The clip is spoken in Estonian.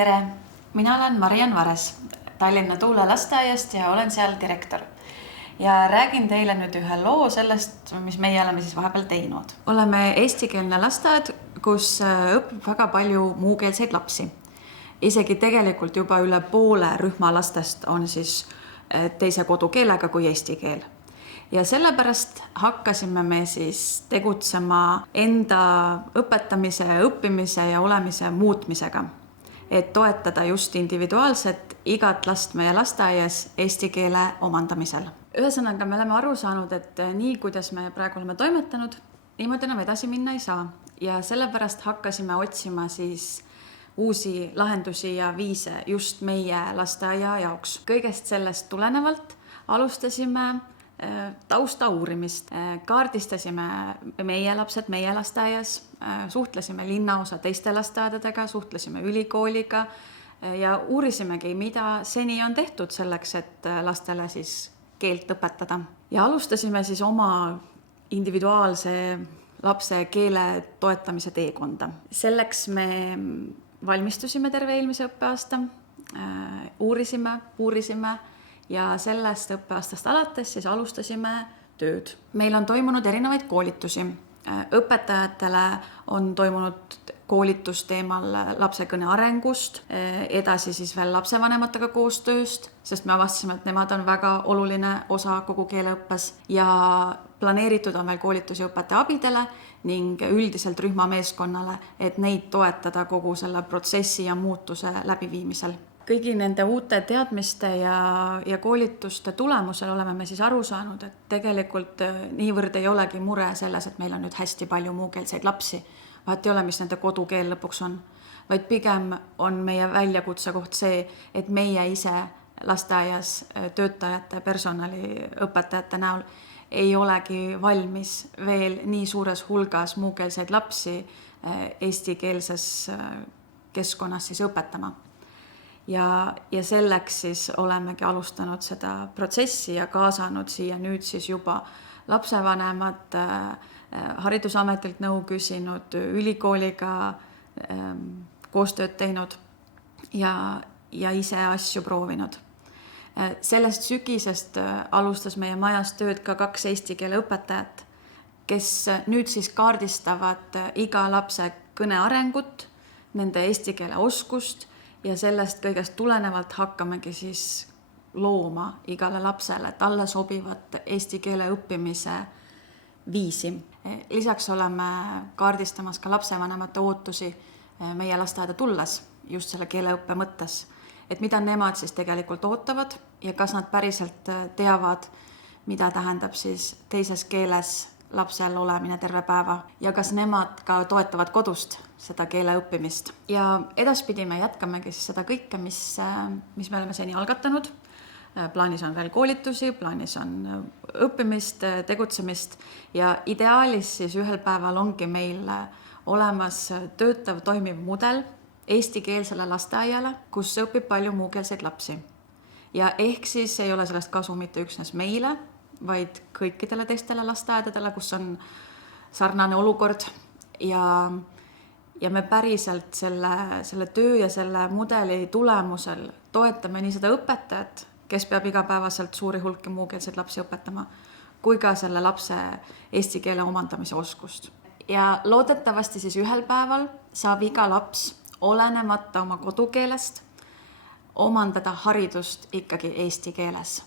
Tere! Mina olen Mariann Vares Tallinna Tuule lasteaiast ja olen seal direktor. Ja räägin teile nüüd ühe loo sellest, mis meie oleme siis vahepeal teinud. Oleme eestikeelne lasteaed, kus õpib väga palju muukeelseid lapsi. Isegi tegelikult juba üle poole rühma lastest on siis teise kodukeelega kui eesti keel. Ja sellepärast hakkasime me siis tegutsema enda õpetamise, õppimise ja olemise muutmisega, et toetada just individuaalset igat last meie lasteaias eesti keele omandamisel. Ühesõnaga, me oleme aru saanud, et nii, kuidas me praegu oleme toimetanud, niimoodi enam edasi minna ei saa. Ja sellepärast hakkasime otsima siis uusi lahendusi ja viise just meie lasteaia jaoks. Kõigest sellest tulenevalt alustasime tausta uurimist. Kaardistasime meie lapsed meie lasteaias, suhtlesime linnaosa teiste lasteaedadega, suhtlesime ülikooliga ja uurisimegi, mida seni on tehtud selleks, et lastele siis keelt õpetada. Ja alustasime siis oma individuaalse lapse keele toetamise teekonda. Selleks me valmistusime terve eelmise õppeaasta, uurisime ja sellest õppeaastast alates siis alustasime tööd. Meil on toimunud erinevaid koolitusi. Õpetajatele on toimunud koolitus teemal lapse kõne arengust, edasi siis veel lapsevanematega koostööst, sest me avastasime, et nemad on väga oluline osa kogu keeleõppes ja planeeritud on veel koolitusi õpetaja abidele ning üldiselt rühmameeskonnale, et neid toetada kogu selle protsessi ja muutuse läbiviimisel. Kõigi nende uute teadmiste ja koolituste tulemusel oleme me siis aru saanud, et tegelikult niivõrd ei olegi mure selles, et meil on nüüd hästi palju muukeelseid lapsi, vahet ei ole, mis nende kodukeel lõpuks on, vaid pigem on meie väljakutse koht see, et meie ise lasteaias töötajate, personali, õpetajate näol ei olegi valmis veel nii suures hulgas muukeelseid lapsi eestikeelses keskkonnas siis õpetama. Ja selleks siis olemegi alustanud seda protsessi ja kaasanud siia nüüd siis juba lapsevanemad, haridusametilt nõu küsinud, ülikooliga koostööd teinud ja ise asju proovinud. Sellest sügisest alustas meie majas tööd ka 2 eesti keele õpetajat, kes nüüd siis kaardistavad iga lapse kõne arengut, nende eesti keele oskust ja sellest kõigest tulenevalt hakkamegi siis looma igale lapsele talle sobivat eesti keele õppimise viisi. Lisaks oleme kaardistamas ka lapsevanemate ootusi meie lasteaeda tulles just selle keeleõppe mõttes, et mida nemad siis tegelikult ootavad ja kas nad päriselt teavad, mida tähendab siis teises keeles lapsel olemine terve päeva ja kas nemad ka toetavad kodust seda keele õppimist. Ja edaspidi me jätkamegi siis seda kõike, mis me oleme seni algatanud. Plaanis on veel koolitusi, plaanis on õppimist, tegutsemist ja ideaalis siis ühel päeval ongi meil olemas töötav toimiv mudel eestikeelsele lasteaiale, kus õpib palju muukeelseid lapsi. Ja ehk siis ei ole sellest kasu mitte üksnes meile, vaid kõikidele teistele lasteaedadele, kus on sarnane olukord ja me päriselt selle töö ja selle mudeli tulemusel toetame nii seda õpetajat, kes peab igapäevaselt suuri hulki muukeelseid lapsi õpetama, kui ka selle lapse eesti keele omandamise oskust. Ja loodetavasti siis ühel päeval saab iga laps olenemata oma kodukeelest omandada haridust ikkagi eesti keeles.